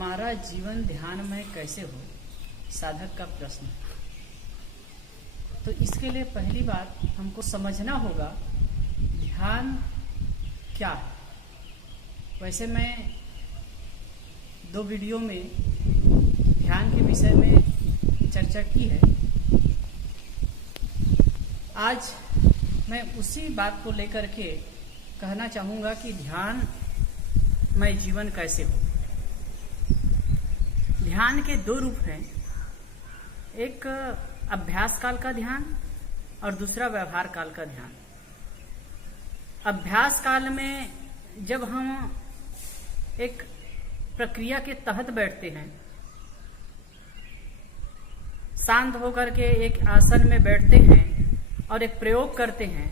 हमारा जीवन ध्यानमय कैसे हो, साधक का प्रश्न। तो इसके लिए पहली बात हमको समझना होगा ध्यान क्या है। वैसे मैं 2 वीडियो में ध्यान के विषय में चर्चा की है। आज मैं उसी बात को लेकर के कहना चाहूँगा कि ध्यान में जीवन कैसे हो। ध्यान के 2 रूप हैं, एक अभ्यास काल का ध्यान और दूसरा व्यवहार काल का ध्यान। अभ्यास काल में जब हम एक प्रक्रिया के तहत बैठते हैं, शांत होकर के एक आसन में बैठते हैं और एक प्रयोग करते हैं,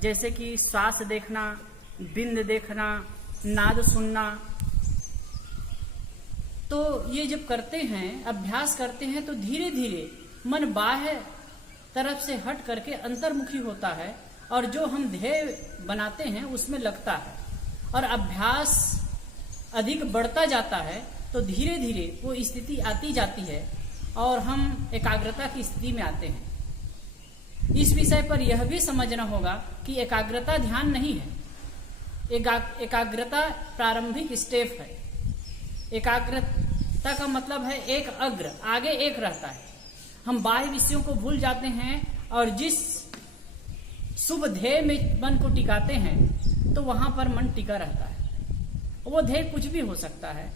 जैसे कि श्वास देखना, बिंद देखना, नाद सुनना, तो ये जब करते हैं, अभ्यास करते हैं, तो धीरे धीरे मन बाह्य तरफ से हट करके अंतर्मुखी होता है और जो हम ध्येय बनाते हैं उसमें लगता है। और अभ्यास अधिक बढ़ता जाता है तो धीरे धीरे वो स्थिति आती जाती है और हम एकाग्रता की स्थिति में आते हैं। इस विषय पर यह भी समझना होगा कि एकाग्रता ध्यान नहीं है। एकाग्रता प्रारंभिक स्टेप है। एकाग्रता का मतलब है एक अग्र, आगे एक रहता है। हम बाह्य विषयों को भूल जाते हैं और जिस शुभ ध्येय में मन को टिकाते हैं तो वहां पर मन टिका रहता है। वो ध्येय कुछ भी हो सकता है।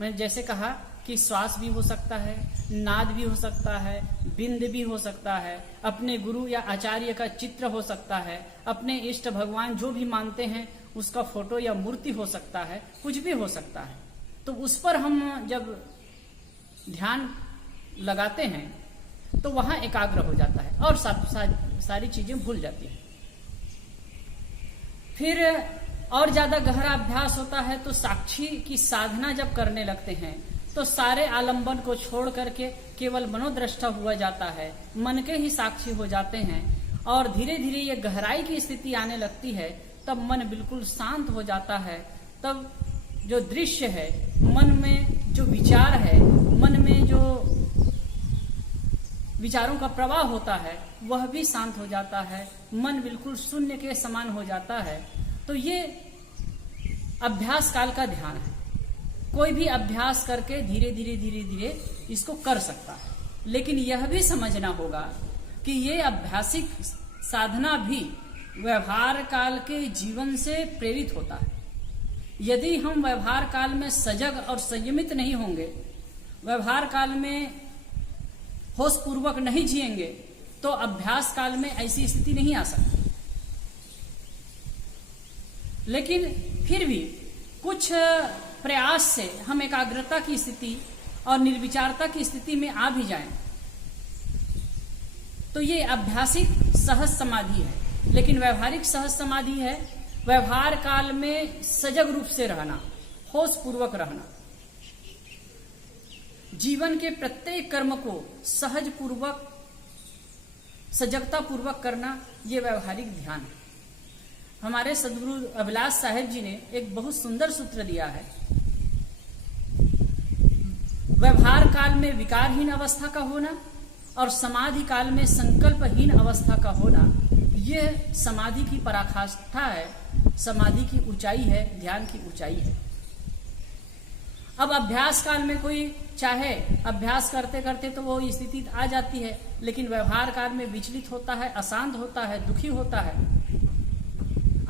मैंने जैसे कहा कि श्वास भी हो सकता है, नाद भी हो सकता है, बिंद भी हो सकता है, अपने गुरु या आचार्य का चित्र हो सकता है, अपने इष्ट भगवान जो भी मानते हैं उसका फोटो या मूर्ति हो सकता है, कुछ भी हो सकता है। तो उस पर हम जब ध्यान लगाते हैं तो वहां एकाग्र हो जाता है और सारी चीजें भूल जाती हैं। फिर और ज्यादा गहरा अभ्यास होता है तो साक्षी की साधना जब करने लगते हैं तो सारे आलंबन को छोड़ करके केवल मनोदृष्टा हुआ जाता है, मन के ही साक्षी हो जाते हैं और धीरे धीरे ये गहराई की स्थिति आने लगती है। तब मन बिल्कुल शांत हो जाता है। तब जो दृश्य है, मन में जो विचार है, मन में जो विचारों का प्रवाह होता है वह भी शांत हो जाता है। मन बिल्कुल शून्य के समान हो जाता है। तो ये अभ्यास काल का ध्यान है। कोई भी अभ्यास करके धीरे धीरे इसको कर सकता है, लेकिन यह भी समझना होगा कि ये अभ्यासिक साधना भी व्यवहार काल के जीवन से प्रेरित होता है। यदि हम व्यवहार काल में सजग और संयमित नहीं होंगे, व्यवहार काल में होश पूर्वक नहीं जिएंगे, तो अभ्यास काल में ऐसी स्थिति नहीं आ सकती। लेकिन फिर भी कुछ प्रयास से हम एकाग्रता की स्थिति और निर्विचारता की स्थिति में आ भी जाएं, तो ये अभ्यासिक सहज समाधि है। लेकिन व्यवहारिक सहज समाधि है व्यवहार काल में सजग रूप से रहना, होश पूर्वक रहना, जीवन के प्रत्येक कर्म को सहज पूर्वक, सजगता पूर्वक करना, ये व्यवहारिक ध्यान है। हमारे सदगुरु अभिलाष साहेब जी ने एक बहुत सुंदर सूत्र दिया है। व्यवहार काल में विकारहीन अवस्था का होना और समाधि काल में संकल्पहीन अवस्था का होना, यह समाधि की पराकाष्ठा है, समाधि की ऊंचाई है, ध्यान की ऊंचाई है। अब अभ्यास काल में कोई चाहे अभ्यास करते करते तो वो स्थिति आ जाती है, लेकिन व्यवहार काल में विचलित होता है, अशांत होता है, दुखी होता है,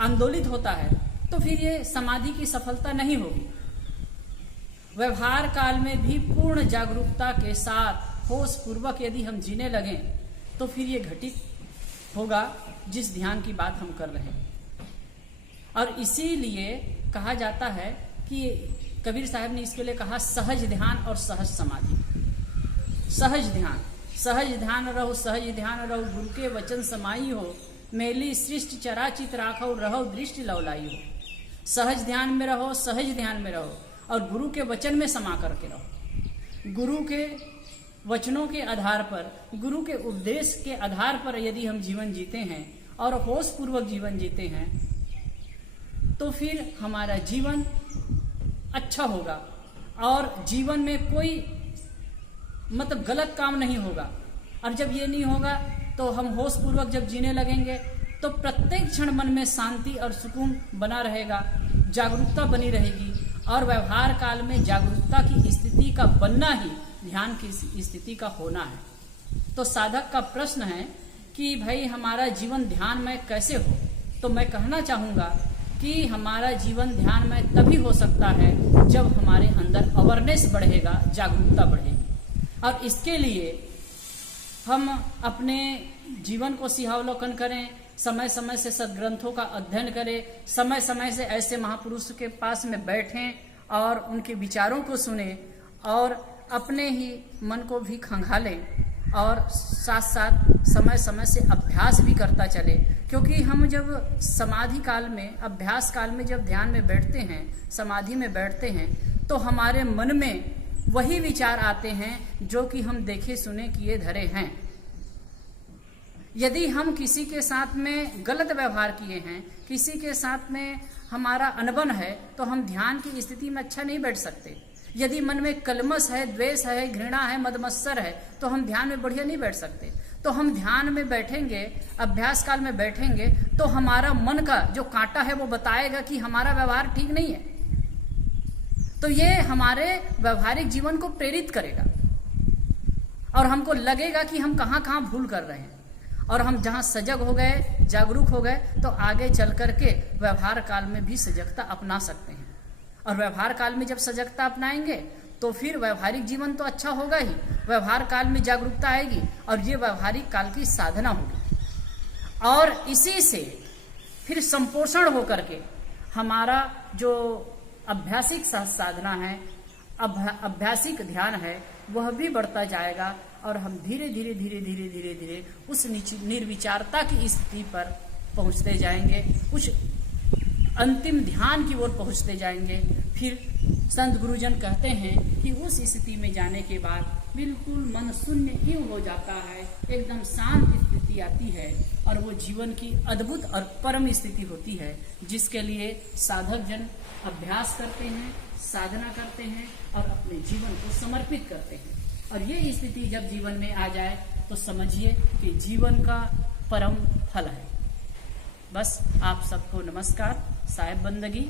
आंदोलित होता है, तो फिर ये समाधि की सफलता नहीं होगी। व्यवहार काल में भी पूर्ण जागरूकता के साथ होश पूर्वक यदि हम जीने लगें तो फिर ये घटित होगा जिस ध्यान की बात हम कर रहे हैं। और इसीलिए कहा जाता है कि कबीर साहब ने इसके लिए कहा सहज ध्यान और सहज समाधि। सहज ध्यान रहो, सहज ध्यान रहो, गुरु के वचन समाई हो, मेली सृष्टि चराचित राखो, रहो दृष्टि लवलाई हो। सहज ध्यान में रहो, सहज ध्यान में रहो और गुरु के वचन में समा करके रहो। गुरु के वचनों के आधार पर, गुरु के उपदेश के आधार पर यदि हम जीवन जीते हैं और होश पूर्वक जीवन जीते हैं तो फिर हमारा जीवन अच्छा होगा और जीवन में कोई मतलब गलत काम नहीं होगा। और जब ये नहीं होगा तो हम होश पूर्वक जब जीने लगेंगे तो प्रत्येक क्षण मन में शांति और सुकून बना रहेगा, जागरूकता बनी रहेगी। और व्यवहार काल में जागरूकता की स्थिति का बनना ही ध्यान की स्थिति का होना है। तो साधक का प्रश्न है कि भाई हमारा जीवन ध्यान में कैसे हो। तो मैं कहना चाहूँगा कि हमारा जीवन ध्यान में तभी हो सकता है जब हमारे अंदर अवेयरनेस बढ़ेगा, जागरूकता बढ़ेगी। और इसके लिए हम अपने जीवन को सिंहावलोकन करें, समय समय से सद्ग्रंथों का अध्ययन करें, समय समय से ऐसे महापुरुष के पास में बैठें और उनके विचारों को सुने और अपने ही मन को भी खंगालें और साथ साथ समय समय से अभ्यास भी करता चले। क्योंकि हम जब समाधि काल में, अभ्यास काल में जब ध्यान में बैठते हैं, समाधि में बैठते हैं, तो हमारे मन में वही विचार आते हैं जो कि हम देखे सुने किए धरे हैं। यदि हम किसी के साथ में गलत व्यवहार किए हैं, किसी के साथ में हमारा अनबन है, तो हम ध्यान की स्थिति में अच्छा नहीं बैठ सकते। यदि मन में कलमश है, द्वेष है, घृणा है, मदमत्सर है, तो हम ध्यान में बढ़िया नहीं बैठ सकते। तो हम ध्यान में बैठेंगे, अभ्यास काल में बैठेंगे, तो हमारा मन का जो कांटा है वो बताएगा कि हमारा व्यवहार ठीक नहीं है। तो ये हमारे व्यवहारिक जीवन को प्रेरित करेगा और हमको लगेगा कि हम कहाँ कहाँ भूल कर रहे हैं। और हम जहाँ सजग हो गए, जागरूक हो गए, तो आगे चल करके व्यवहार काल में भी सजगता अपना सकते हैं। और व्यवहार काल में जब सजगता अपनाएंगे तो फिर व्यवहारिक जीवन तो अच्छा होगा ही, व्यवहार काल में जागरूकता आएगी और ये व्यवहारिक काल की साधना होगी। और इसी से फिर संपोषण होकर के हमारा जो अभ्यासिक साधना है, अभ्यासिक ध्यान है, वह भी बढ़ता जाएगा और हम धीरे धीरे धीरे धीरे धीरे धीरे उस निर्विचारता की स्थिति पर पहुंचते जाएंगे, उस अंतिम ध्यान की ओर पहुंचते जाएंगे। फिर संत गुरुजन कहते हैं कि उस स्थिति में जाने के बाद बिल्कुल मन शून्य यूं हो जाता है, एकदम शांत स्थिति आती है और वो जीवन की अद्भुत और परम स्थिति होती है, जिसके लिए साधक जन अभ्यास करते हैं, साधना करते हैं और अपने जीवन को समर्पित करते हैं। और ये स्थिति जब जीवन में आ जाए तो समझिए कि जीवन का परम फल है। बस आप सबको नमस्कार, साहेब बंदगी।